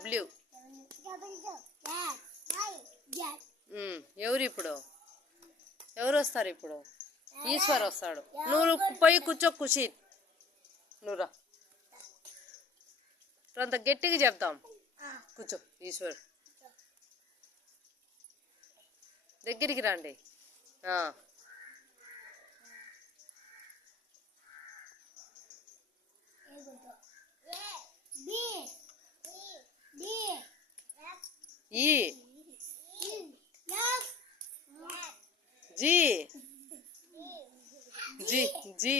W. ఎవరు ఇప్పుడు ఎవరు వస్తారు ఇప్పుడు? ఈశ్వర్ వస్తాడు. నువ్వు పోయి కూర్చో ఖుషి. నువ్వు రా, అంత గట్టిగా చెప్తాం. కూర్చో ఈశ్వర్ దగ్గరికి రండి. ఈ జీ జీ జీ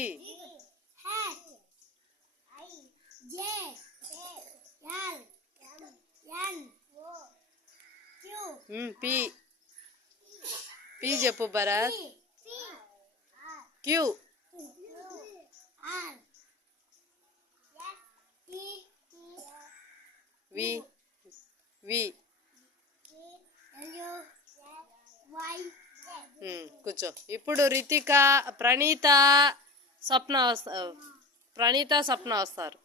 పి పి చెప్పు భరత్. క్యూ వి వి కూర్చో. ఇప్పుడు రితిక, ప్రణీత, స్వప్న వస్తారు.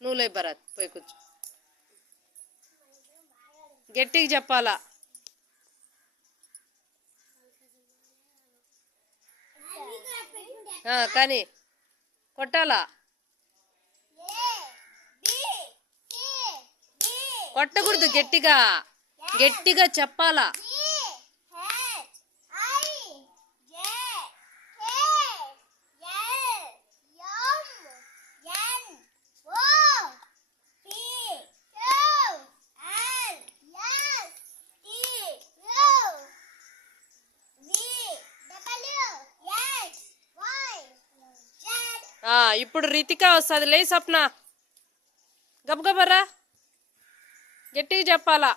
నువ్వు లే భరత్, పోయి కూర్చో. గట్టిగా చెప్పాలా. కానీ కొట్టాలా. కొట్టకూడదు, గట్టిగా గట్టిగా చెప్పాలా. ఇప్పుడు రితిక వస్తుంది. లే స్వప్న, గబగబరా, గట్టిగా చెప్పాలా.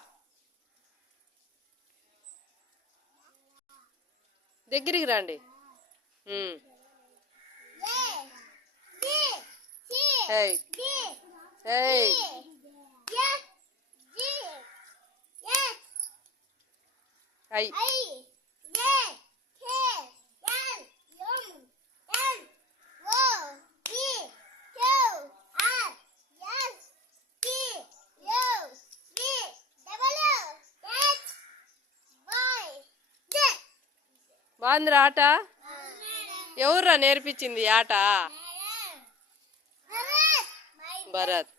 దగ్గరికి రండి. బాగుందిరా ఆట? ఎవర్రా నేర్పించింది ఆట? భరత్.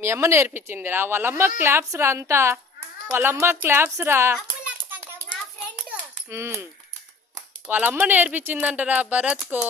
మీ అమ్మ నేర్పించింది రా. వాళ్ళమ్మ క్లాప్స్ రా. అంతా వాళ్ళమ్మ క్లాప్స్ రా. వాళ్ళమ్మ నేర్పించిందంటరా భరత్ కు.